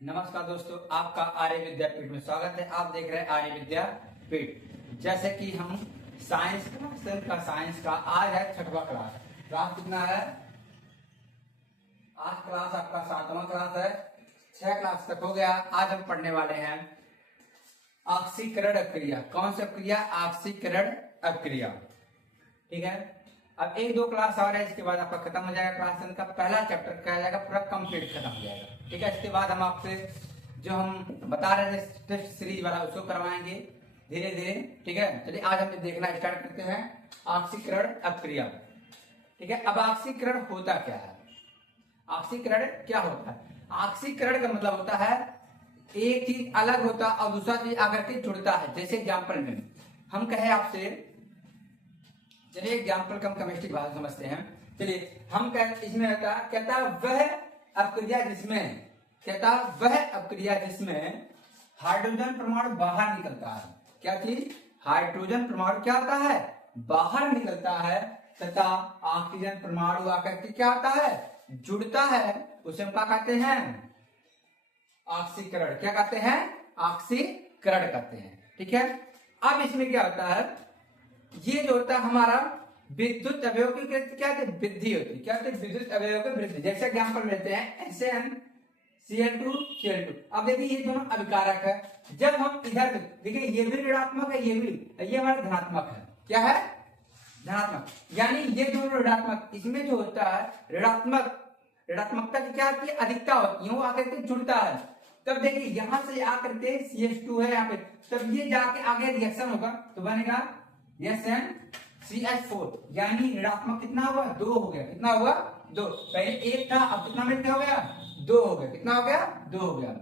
नमस्कार दोस्तों, आपका आर्य विद्यापीठ में स्वागत है। आप देख रहे हैं आर्य विद्यापीठ। जैसे कि हम साइंस का आज है छठवां क्लास। क्लास कितना है? आज क्लास आपका 7वां क्लास है। 6 क्लास तक हो गया। आज हम पढ़ने वाले हैं ऑक्सीकरण अभिक्रिया। कौन सी अभिक्रिया? ऑक्सीकरण अभिक्रिया। ठीक है। अब 1-2 क्लास और है, इसके बाद आपका खत्म हो जाएगा। क्लास 10 का पहला चैप्टर क्या जाएगा, पूरा कंप्लीट खत्म हो जाएगा। ठीक है। इसके बाद हम आपसे जो हम बता रहे थे टेस्ट सीरीज वाला उसको करवाएंगे धीरे धीरे। ठीक है। चलिए आज हम देखना स्टार्ट करते हैं ऑक्सीकरण अभिक्रिया। ठीक है। अब ऑक्सीकरण होता क्या है? ऑक्सीकरण क्या होता है? ऑक्सीकरण का मतलब होता है एक चीज अलग होता और दूसरा चीज आकर के जुड़ता है। जैसे एग्जाम्पल में हम कहे आपसे, चलिए एग्जाम्पल का हम केमिस्ट्री भाषा समझते हैं। चलिए हम इसमें कहता वह अभिक्रिया जिसमें हाइड्रोजन परमाणु बाहर निकलता है। क्या चीज? हाइड्रोजन परमाणु क्या होता है? बाहर निकलता है तथा ऑक्सीजन परमाणु आकर के क्या होता है? जुड़ता है। उसे हम क्या कहते हैं? ऑक्सीकरण। क्या कहते हैं? ऑक्सीकरण कहते हैं। ठीक है। अब इसमें क्या होता है, ये जो होता है हमारा विद्युत अवयव की क्या वृद्धि होती है। क्या होती है? विद्युत अवयव की वृद्धि। जैसे एग्जाम्पल लेते हैं NaCl2Cl2। अब देखिए ये दोनों अभिकारक है। जब हम इधर देखिए, ये भी ऋणात्मक है, ये हमारा धनात्मक है। क्या है? धनात्मक। यानी ये दोनों ऋणात्मक, इसमें जो होता है ऋणात्मकता की क्या होती है? अधिकता होती है। वो आकर के जुड़ता है। तब देखिए यहां से आकर के CH2 है यहाँ पे, तब ये जाके आगे रिएक्शन होगा तो बनेगा SnCH4। यानी ऋणात्मक कितना हुआ? 2 हो गया। कितना हुआ? 2। पहले 1 था, अब कितना मिनट हो गया? 2 हो गया। कितना हो गया? 2 हो गया।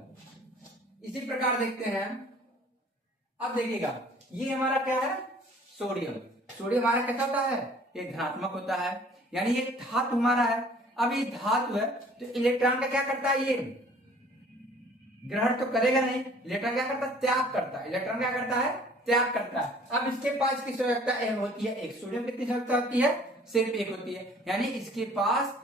इसी प्रकार देखते हैं। अब देखिएगा ये हमारा क्या है? सोडियम हमारा कैसा होता है? ये धनात्मक होता है। यानी ये धातु हमारा है। अब ये धातु है तो इलेक्ट्रॉन का क्या करता है? ये ग्रहण तो करेगा नहीं, इलेक्ट्रॉन क्या करता है? त्याग करता है। इलेक्ट्रॉन क्या करता है? त्याग करता है। अब इसके पास की संयोजकता m होती है 1। सोडियम कितनी संयोजकता होती है? सिर्फ 1 होती है। यानी इसके पास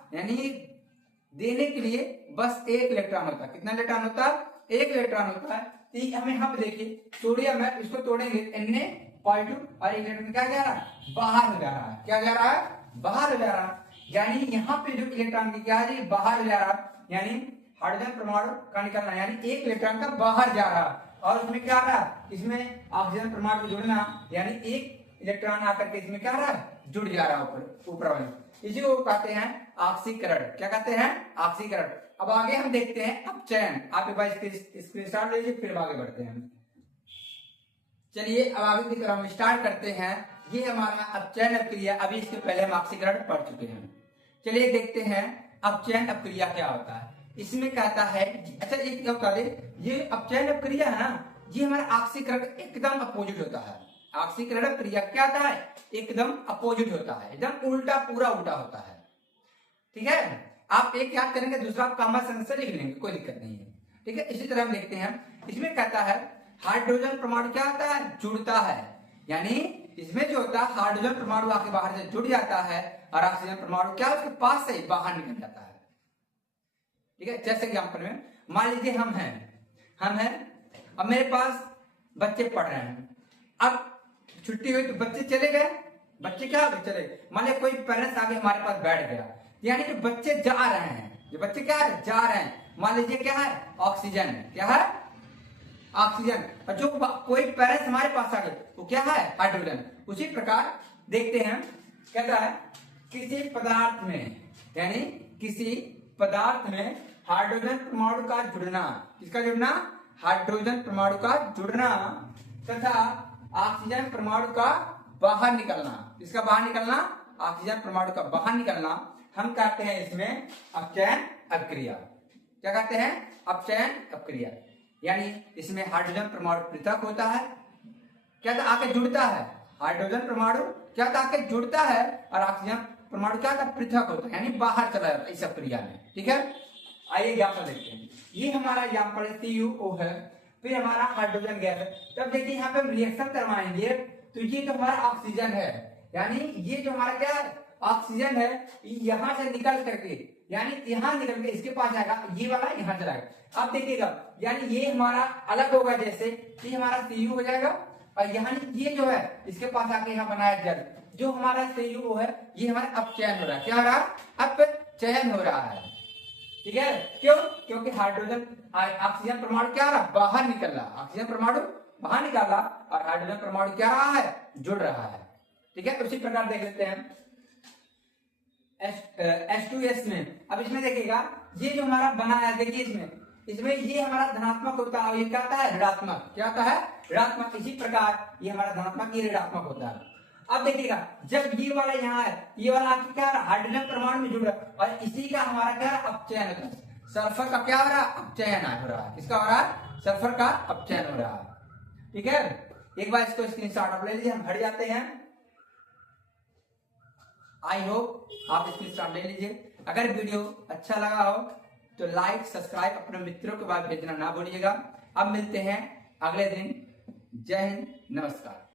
देने के लिए बस 1 इलेक्ट्रॉन होता है। कितना इलेक्ट्रॉन होता है? 1 इलेक्ट्रॉन होता है। तो हमें यहाँ पे देखिए सोडियम है, इसको तोड़ेंगे Na और इलेक्ट्रॉन क्या जा रहा है? बाहर हो जा रहा है। क्या जा रहा है? बाहर हो जा रहा है। यानी यहाँ पे जो इलेक्ट्रॉन की क्या है? बाहर हो जा रहा है। यानी हाइड्रोजन परमाणु का निकलना, यानी 1 इलेक्ट्रॉन का बाहर जा रहा है। और इसमें क्या रहा? इसमें ऑक्सीजन परमाणु जुड़ना, यानी 1 इलेक्ट्रॉन आकर के इसमें क्या रहा? जुड़ जा रहा है ऊपर वाले। इसी को कहते हैं ऑक्सीकरण। क्या कहते हैं? ऑक्सीकरण। अब आगे हम देखते हैं अपचयन। आप एक बार स्क्रीनशॉट लीजिए, फिर आगे बढ़ते हैं। चलिए अब आगे की तरफ हम स्टार्ट करते हैं। ये हमारा अपचयन अभिक्रिया। अभी इसके पहले हम ऑक्सीकरण पढ़ चुके हैं। चलिए देखते हैं अपचयन अभिक्रिया क्या होता है। इसमें कहता है, अच्छा एक क्या बता दे, ये अपचयन अभिक्रिया है ना, ये हमारा ऑक्सीकरण एकदम अपोजिट होता है। ऑक्सीकरण अभिक्रिया क्या होता है? एकदम अपोजिट होता है, एकदम उल्टा, पूरा उल्टा होता है। ठीक है। आप एक याद करेंगे, दूसरा आप कॉमन सेंस से लिख लेंगे, कोई दिक्कत नहीं है। ठीक है। इसी तरह हम देखते हैं। इसमें कहता है हाइड्रोजन परमाणु क्या होता है? जुड़ता है। यानी इसमें जो होता है हाइड्रोजन परमाणु आके बाहर से जुड़ जाता है और ऑक्सीजन परमाणु क्या उसके पास से बाहर निकल जाता है। ठीक है। जैसे एग्जाम्पल में मान लीजिए हम हैं, अब मेरे पास बच्चे पढ़ रहे हैं। अब छुट्टी हुई तो बच्चे चले गए। बच्चे क्या हो गए? चले गए। मान लीजिए कोई पेरेंट्स आगे हमारे पास बैठ गया, यानी कि बच्चे जा रहे हैं। जो बच्चे क्या है? जा रहे हैं। मान लीजिए क्या है? ऑक्सीजन। क्या है? ऑक्सीजन। और जो कोई पेरेंट्स हमारे पास आ गए वो क्या है? हाइड्रोजन। उसी प्रकार देखते हैं, कहता है किसी पदार्थ में, यानी किसी पदार्थ में हाइड्रोजन परमाणु का जुड़ना। किसका जुड़ना? हाइड्रोजन परमाणु का जुड़ना तथा ऑक्सीजन परमाणु का बाहर निकलना। किसका बाहर निकलना? ऑक्सीजन परमाणु का बाहर निकलना हम कहते हैं इसमें अपचयन अभिक्रिया। क्या कहते हैं? अपचयन अभिक्रिया। यानी इसमें हाइड्रोजन परमाणु पृथक होता है। क्या था? आके जुड़ता है। हाइड्रोजन परमाणु क्या था? आके जुड़ता है और ऑक्सीजन परमाणु क्या था? पृथक होता है, यानी बाहर चला जाता है इस अभिक्रिया में। ठीक है। आइए एग्जाम्पल देखते हैं। ये हमारा एग्जाम्पल है CuO है, फिर हमारा हाइड्रोजन गैस है। तब देखिए यहाँ पे हम रिएक्शन करवाएंगे तो ये जो हमारा ऑक्सीजन है, यानी ये जो हमारा क्या है? ऑक्सीजन है, यहां से निकल करके यानी यहाँ निकल के इसके पास आएगा, ये वाला यहाँ चलाएगा। अब देखिएगा यानी ये हमारा अलग होगा, जैसे ये हमारा Cu हो जाएगा और यहाँ ये जो है इसके पास आके यहाँ बनाया जल, जो हमारा Cu है ये हमारा अपचयन हो रहा है। क्या हो रहा है? अपचयन हो रहा है। ठीक है, क्यों? क्योंकि हाइड्रोजन ऑक्सीजन परमाणु क्या रहा? बाहर निकल रहा। ऑक्सीजन परमाणु बाहर निकाला और हाइड्रोजन परमाणु क्या रहा है? जुड़ रहा है। ठीक है, उसी प्रकार देख लेते हैं H2S में। अब इसमें देखिएगा ये जो हमारा बना है, देखिए इसमें ये हमारा धनात्मक होता है और ये क्या आता है? ऋणात्मक। क्या होता है? ऋणात्मक। इसी प्रकार ये हमारा धनात्मक, ये ऋणात्मक होता है। अब देखिएगा जब ये वाला यहाँ है, ये वाला आपकी क्या हाइड्रोजन परमाणु में जुड़ रहा है और इसी का हमारा क्या अपचयन होता है। सल्फर का क्या हो रहा है? अपचयन हो रहा है। किसका हो रहा है? सल्फर का अपचयन हो रहा है। ठीक है, एक बार इसको स्क्रीनशॉट आप ले लीजिए, हम हट जाते हैं। आई होप आप स्क्रीनशॉट ले लीजिए। अगर वीडियो अच्छा लगा हो तो लाइक सब्सक्राइब अपने मित्रों के बाद भेजना ना भूलिएगा। अब मिलते हैं अगले दिन। जय हिंद, नमस्कार।